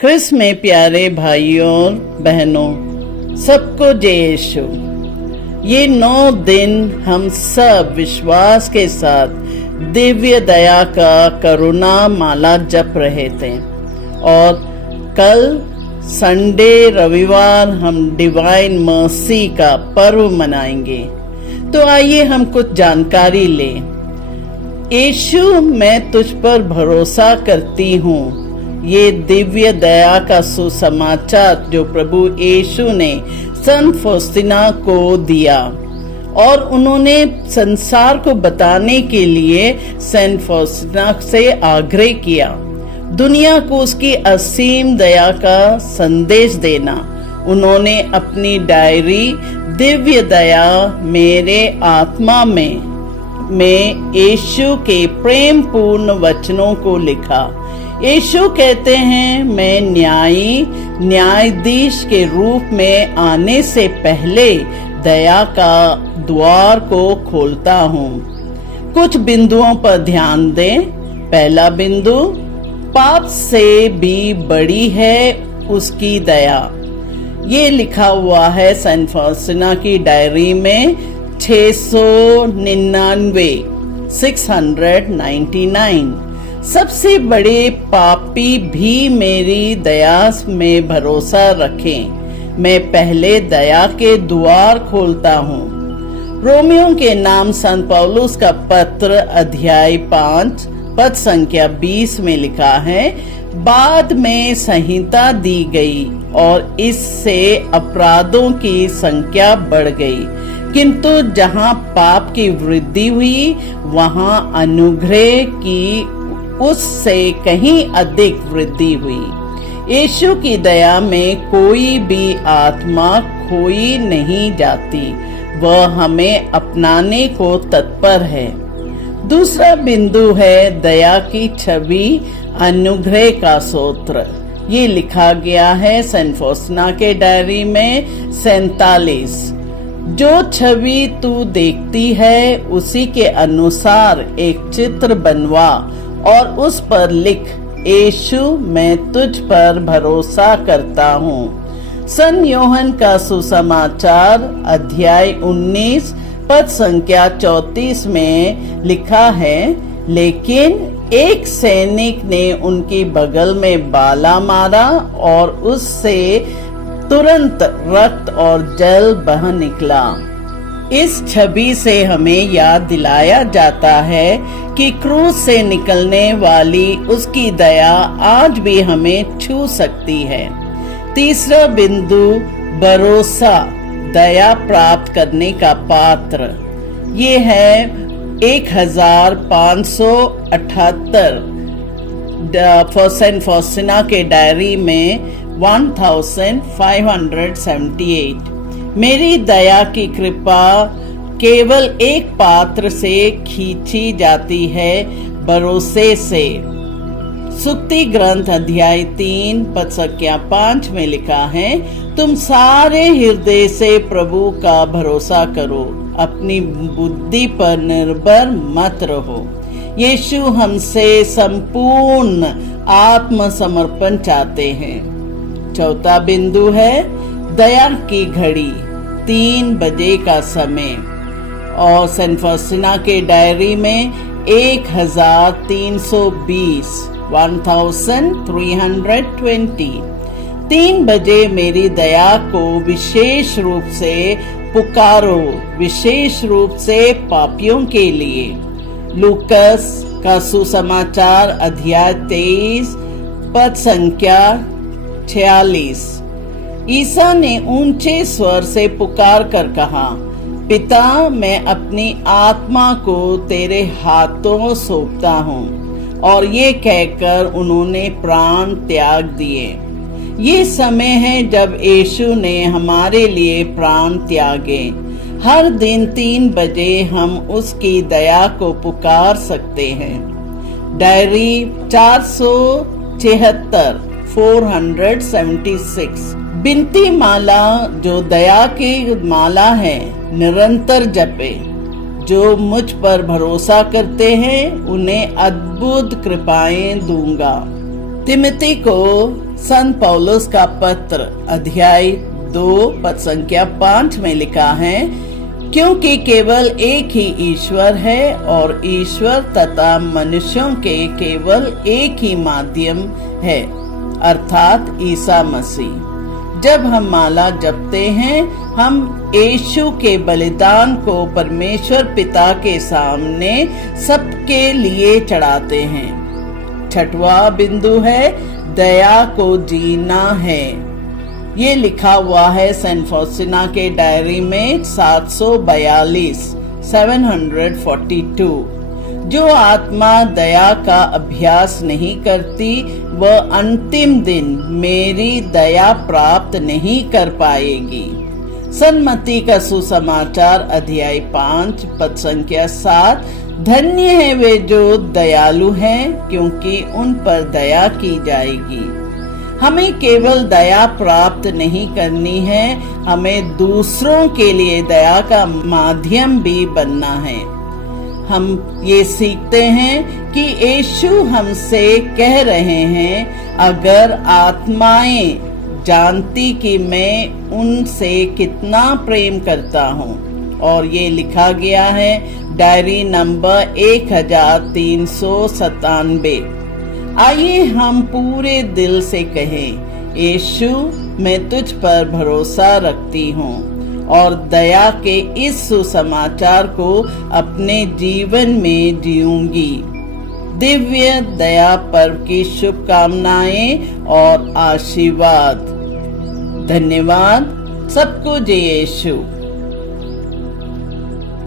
Chris में प्यारे भाइयों और बहनों, सबको जय यीशु। ये 9 दिन हम सब विश्वास के साथ दिव्य दया का करुणा माला जप रहे थे और कल संडे रविवार हम डिवाइन मर्सी का पर्व मनाएंगे। तो आइए हम कुछ जानकारी लें। यीशु, मैं तुझ पर भरोसा करती हूँ, ये दिव्य दया का सुसमाचार जो प्रभु यीशु ने संत फौस्तीना को दिया और उन्होंने संसार को बताने के लिए संत फौस्तीना से आग्रह किया दुनिया को उसकी असीम दया का संदेश देना। उन्होंने अपनी डायरी दिव्य दया मेरे आत्मा में यीशु के प्रेम पूर्ण वचनों को लिखा। यीशु कहते हैं, मैं न्यायाधीश के रूप में आने से पहले दया का द्वार को खोलता हूँ। कुछ बिंदुओं पर ध्यान दें। पहला बिंदु, पाप से भी बड़ी है उसकी दया। ये लिखा हुआ है संत फौस्तीना की डायरी में 699। सबसे बड़े पापी भी मेरी दया में भरोसा रखें। मैं पहले दया के द्वार खोलता हूँ। रोमियो के नाम संत पौलुस का पत्र अध्याय 5 पद संख्या 20 में लिखा है, बाद में संहिता दी गई और इससे अपराधों की संख्या बढ़ गई, किंतु जहाँ पाप की वृद्धि हुई वहाँ अनुग्रह की उससे कहीं अधिक वृद्धि हुई। यीशु की दया में कोई भी आत्मा खोई नहीं जाती, वह हमें अपनाने को तत्पर है। दूसरा बिंदु है दया की छवि, अनुग्रह का सूत्र। ये लिखा गया है संत फौस्तीना के डायरी में 47। जो छवि तू देखती है उसी के अनुसार एक चित्र बनवा और उस पर लिख, यीशु, मैं तुझ पर भरोसा करता हूँ। संत यूहन्ना का सुसमाचार अध्याय 19 पद संख्या 34 में लिखा है, लेकिन एक सैनिक ने उनकी बगल में बाला मारा और उससे तुरंत रक्त और जल बह निकला। इस छवि से हमें याद दिलाया जाता है कि क्रूस से निकलने वाली उसकी दया आज भी हमें छू सकती है। तीसरा बिंदु, भरोसा, दया प्राप्त करने का पात्र। ये है 1578 संत फौस्तीना के डायरी में 1578। मेरी दया की कृपा केवल एक पात्र से खींची जाती है, भरोसे से। सुक्ति ग्रंथ अध्याय 3 पद संख्या 5 में लिखा है, तुम सारे हृदय से प्रभु का भरोसा करो, अपनी बुद्धि पर निर्भर मत रहो। यीशु हमसे संपूर्ण आत्मसमर्पण चाहते हैं। चौथा बिंदु है दया की घड़ी, 3 बजे का समय और संत फौस्तीना के डायरी में 1320 3 बजे मेरी दया को विशेष रूप से पुकारो, विशेष रूप से पापियों के लिए। लूकस का सुसमाचार अध्याय 23 पद संख्या 46। ईसा ने ऊंचे स्वर से पुकार कर कहा, पिता, मैं अपनी आत्मा को तेरे हाथों सौंपता हूँ। और ये कहकर उन्होंने प्राण त्याग दिए। ये समय है जब यीशु ने हमारे लिए प्राण त्यागे। हर दिन 3 बजे हम उसकी दया को पुकार सकते हैं। डायरी 476 बिनती माला, जो दया की माला है, निरंतर जपे। जो मुझ पर भरोसा करते हैं उन्हें अद्भुत कृपाएं दूंगा। तिमोथी को संत पौलुस का पत्र अध्याय 2 पद संख्या 5 में लिखा है, क्योंकि केवल एक ही ईश्वर है और ईश्वर तथा मनुष्यों के केवल एक ही माध्यम है, अर्थात ईसा मसीह। जब हम माला जपते हैं, हम यीशु के बलिदान को परमेश्वर पिता के सामने सबके लिए चढ़ाते हैं। छठवां बिंदु है दया को जीना है। ये लिखा हुआ है सेंट फॉसिना के डायरी में 742। जो आत्मा दया का अभ्यास नहीं करती वह अंतिम दिन मेरी दया प्राप्त नहीं कर पाएगी। सन्मति का सुसमाचार अध्याय 5 पद संख्या 7, धन्य है वे जो दयालु हैं, क्योंकि उन पर दया की जाएगी। हमें केवल दया प्राप्त नहीं करनी है, हमें दूसरों के लिए दया का माध्यम भी बनना है। हम ये सीखते हैं कि यीशु हमसे कह रहे हैं, अगर आत्माएं जानती कि मैं उनसे कितना प्रेम करता हूँ। और ये लिखा गया है डायरी नंबर 1397। आइए हम पूरे दिल से कहें, यीशु मैं तुझ पर भरोसा रखती हूँ और दया के इस सुसमाचार को अपने जीवन में जीऊंगी। दिव्य दया पर्व की शुभकामनाएं और आशीर्वाद। धन्यवाद। सबको जय यीशु।